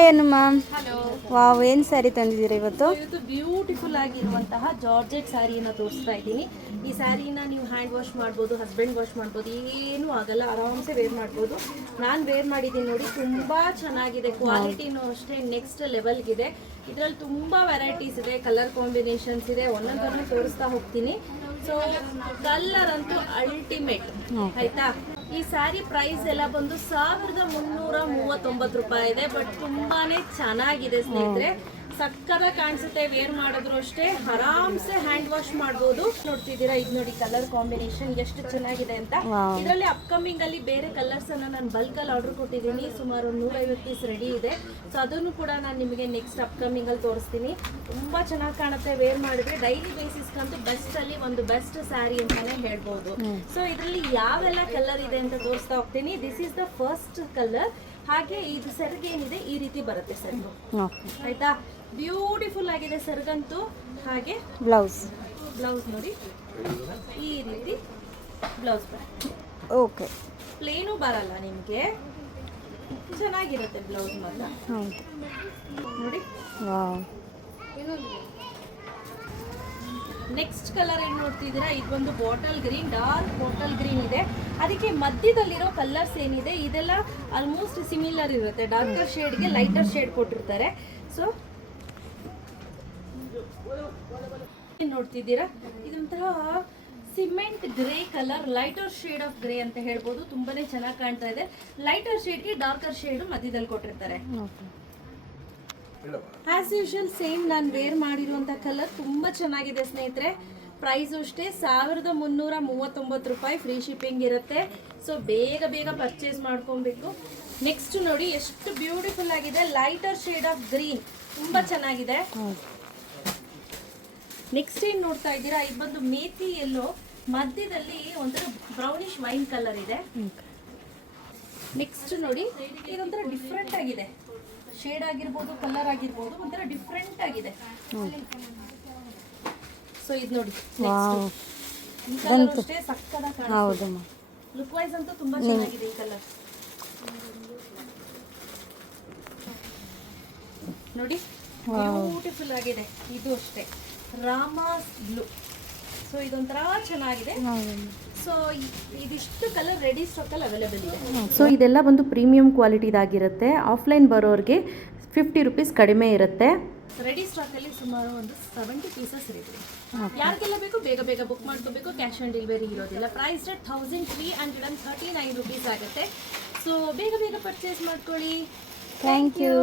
Hi Hanuman hello wow ಏನ್ ಸ್ಯಾರಿ ತಂದಿದ್ದೀರಾ ಇವತ್ತು? ಇವತ್ತು ಬ್ಯೂಟಿಫುಲ್ ಆಗಿರುವಂತಹ ಜಾರ್ಜೆಟ್ ಸ್ಯಾರಿನ ತೋರಿಸ್ತಾ ಇದ್ದೀನಿ. ಈ ಸ್ಯಾರಿನ ನೀವು ಹ್ಯಾಂಡ್ ವಾಶ್ ಮಾಡ್ಬೋದು ಹಸ್ಬೆಂಡ್ ವಾಶ್ ಮಾಡ್ಬೋದು ಏನೂ ಆಗಲ್ಲ ಆರಾಮ್ಸೆ ವೇರ್ ಮಾಡ್ಬೋದು. ನಾನು ವೇರ್ ಮಾಡಿದ್ದೀನಿ ನೋಡಿ ತುಂಬಾ ಚೆನ್ನಾಗಿದೆ ಕ್ವಾಲಿಟಿನೂ ಅಷ್ಟೇ ನೆಕ್ಸ್ಟ್ ಲೆವೆಲ್ಗಿದೆ ಇದರಲ್ಲಿ ತುಂಬಾ ವೆರೈಟೀಸ್ ಇದೆ ಕಲರ್ ಕಾಂಬಿನೇಷನ್ಸ್ ಇದೆ ಒಂದೊಂದನ್ನು ತೋರಿಸ್ತಾ ಹೋಗ್ತೀನಿ. ಸೊ ಕಲರ್ ಅಂತೂ ಅಲ್ಟಿಮೇಟ್ ಆಯ್ತಾ? ಈ ಸ್ಯಾರಿ ಪ್ರೈಸ್ ಎಲ್ಲ ಬಂದು ಸಾವಿರದ ಮುನ್ನೂರ ಮೂವತ್ತೊಂಬತ್ತು ರೂಪಾಯಿ ಇದೆ ಬಟ್ ತುಂಬಾನೇ ಚೆನ್ನಾಗಿದೆ ಸ್ನೇಹಿತರೆ. ಸಕ್ಕದ ಕಾಣಿಸುತ್ತೆ ವೇರ್ ಮಾಡಿದ್ರು ಅಷ್ಟೇ ಆರಾಮ್ಸೆ ಹ್ಯಾಂಡ್ ವಾಶ್ ಮಾಡಬಹುದು ನೋಡ್ತಿದ್ದೀರಾ ಇದು ನೋಡಿ ಕಲರ್ ಕಾಂಬಿನೇಷನ್ ಎಷ್ಟು ಚೆನ್ನಾಗಿದೆ ಅಂತ. ಇದರಲ್ಲಿ ಅಪ್ಕಮಿಂಗ್ ಅಲ್ಲಿ ಬೇರೆ ಕಲರ್ಸ್ ಅನ್ನ ನಾನು ಬಲ್ಕ್ ಅಲ್ಲಿ ಆರ್ಡರ್ ಕೊಟ್ಟಿದ್ದೀನಿ. ಸುಮಾರು ಒಂದು ನೂರೈವತ್ತು ಪೀಸ್ ರೆಡಿ ಇದೆ. ಸೊ ಅದನ್ನು ಕೂಡ ನಾನು ನಿಮಗೆ ನೆಕ್ಸ್ಟ್ ಅಪ್ಕಮಿಂಗ್ ಅಲ್ಲಿ ತೋರಿಸ್ತೀನಿ. ತುಂಬಾ ಚೆನ್ನಾಗಿ ಕಾಣುತ್ತೆ ವೇರ್ ಮಾಡಿದ್ರೆ. ಡೈಲಿ ಬೇಸಿಸ್ ಕಂತು ಬೆಸ್ಟ್ ಅಲ್ಲಿ ಒಂದು ಬೆಸ್ಟ್ ಸ್ಯಾರಿ ಅಂತಾನೆ ಹೇಳ್ಬಹುದು ಸೊ ಇದರಲ್ಲಿ ಯಾವೆಲ್ಲ ಕಲರ್ ಇದೆ ಅಂತ ತೋರಿಸ್ತಾ ಹೋಗ್ತೀನಿ. This is the first colour ಹಾಗೆ ಇದು ಸರ್ಗ್ ಏನಿದೆ ಈ ರೀತಿ ಬರುತ್ತೆ ಸರ್ ಆಯ್ತಾ? ಬ್ಯೂಟಿಫುಲ್ ಆಗಿದೆ ಸರ್ಗಂತೂ. ಹಾಗೆ ಬ್ಲೌಸ್ ಬ್ಲೌಸ್ ನೋಡಿ. ಈ ರೀತಿ ಬ್ಲೌಸ್ ಓಕೆ ಪ್ಲೇನು ಬರಲ್ಲ ನಿಮಗೆ. ಚೆನ್ನಾಗಿರುತ್ತೆ ಬ್ಲೌಸ್ ಮಾತ್ರ. ನೋಡಿ. ನೆಕ್ಸ್ಟ್ ಕಲರ್ ಏನು ನೋಡ್ತಿದ್ದೀರಾ? ಇದೊಂದು bottle green dark bottle green ಇದೆ. ಅದಕ್ಕೆ ಮಧ್ಯದಲ್ಲಿರೋ ಕಲರ್ಸ್ ಏನಿದೆ? ಇದೆಲ್ಲ ಆಲ್ಮೋಸ್ಟ್ ಸಿಮಿಲರ್ ಇರುತ್ತೆ. ಡಾರ್ಕರ್ ಶೇಡ್ಗೆ ಲೈಟರ್ ಶೇಡ್ ಕೊಟ್ಟಿರ್ತಾರೆ. ಸೊ ನೋಡ್ತಿದ್ದೀರಾ? ಇದೊಂಥರ cement grey colour lighter shade of grey ಅಂತ ಹೇಳ್ಬೋದು. ತುಂಬಾನೇ ಚೆನ್ನಾಗಿ ಕಾಣ್ತಾ ಇದೆ. ಲೈಟರ್ ಶೇಡ್ಗೆ ಡಾರ್ಕರ್ ಶೇಡ್ ಮಧ್ಯದಲ್ಲಿ ಕೊಟ್ಟಿರ್ತಾರೆ. ಓಕೆ ಆಸ್ ಯೂಶುವಲ್ ಸೇಮ್ ನಾನು ವೇರ್ ಮಾಡಿರುವಂಥ ಕಲರ್ ತುಂಬ ಚೆನ್ನಾಗಿದೆ ಸ್ನೇಹಿತರೆ. ಪ್ರೈಸು ಅಷ್ಟೇ ಸಾವಿರದ ಮುನ್ನೂರ ಮೂವತ್ತೊಂಬತ್ತು ರೂಪಾಯಿ ಫ್ರೀ ಶಿಪ್ಪಿಂಗ್ ಇರುತ್ತೆ. ಸೊ ಬೇಗ ಬೇಗ ಪರ್ಚೇಸ್ ಮಾಡ್ಕೊಬೇಕು. ನೆಕ್ಸ್ಟ್ ನೋಡಿ ಎಷ್ಟು ಬ್ಯೂಟಿಫುಲ್ ಆಗಿದೆ. ಲೈಟರ್ ಶೇಡ್ ಆಫ್ ಗ್ರೀನ್ ತುಂಬ ಚೆನ್ನಾಗಿದೆ. ನೆಕ್ಸ್ಟ್ ಏನು ನೋಡ್ತಾ ಇದ್ದೀರಾ? ಇದು ಬಂದು ಮೇತಿ ಎಲ್ಲೋ ಮಧ್ಯದಲ್ಲಿ ಒಂಥರ ಬ್ರೌನಿಶ್ ವೈನ್ ಕಲರ್ ಇದೆ. ನೆಕ್ಸ್ಟ್ ನೋಡಿ ಇದೊಂಥರ ಡಿಫ್ರೆಂಟ್ ಆಗಿದೆ. ಶೇಡ್ ಆಗಿರ್ಬೋದು ಕಲರ್ ಆಗಿರ್ಬೋದು ಒಂಥರ ಡಿಫ್ರೆಂಟ್ ಆಗಿದೆ. ಸೊ ಇದು ನೋಡಿ ಈ ಕಲರ್ ಅಷ್ಟೇ ಸಕ್ಕದ ಕಾಣ ಹೌದಮ್ಮ. ಲುಕ್ ವೈಸ್ ಅಂತೂ ತುಂಬಾ ಚೆನ್ನಾಗಿದೆ ಈ ಕಲರ್ ನೋಡಿ ಬ್ಯೂಟಿಫುಲ್ ಆಗಿದೆ. ಇದು ಅಷ್ಟೇ. ರಾಮಾಸ್ ಬ್ಲೂ ಸೊ ಇದೊಂಥರ ಚೆನ್ನಾಗಿದೆ. ಸೊ ಇದಿಷ್ಟು ಕಲರ್ ರೆಡಿ ಸ್ಟಾಕಲ್ಲಿ ಅವೈಲೇಬಲ್ ಇದೆ. ಸೊ ಇದೆಲ್ಲ ಬಂದು ಪ್ರೀಮಿಯಂ ಕ್ವಾಲಿಟಿದಾಗಿರುತ್ತೆ ಆಫ್ಲೈನ್ ಬರೋರಿಗೆ ಫಿಫ್ಟಿ ರುಪೀಸ್ ಕಡಿಮೆ ಇರುತ್ತೆ. ರೆಡಿ ಸ್ಟಾಕಲ್ಲಿ ಸುಮಾರು ಒಂದು ಸೆವೆಂಟಿ ಪೀಸಸ್ ಇರುತ್ತೆ. ಯಾರಿಗೆಲ್ಲ ಬೇಕು ಬೇಗ ಬೇಗ ಬುಕ್ ಮಾಡ್ಕೋಬೇಕು. ಕ್ಯಾಶ್ ಆನ್ ಡೆಲಿವರಿ ಇರೋದಿಲ್ಲ. Price debt thousand three hundred and thirty nine rupees ಆಗುತ್ತೆ. ಸೊ ಬೇಗ ಬೇಗ ಪರ್ಚೇಸ್ ಮಾಡ್ಕೊಳ್ಳಿ. Thank you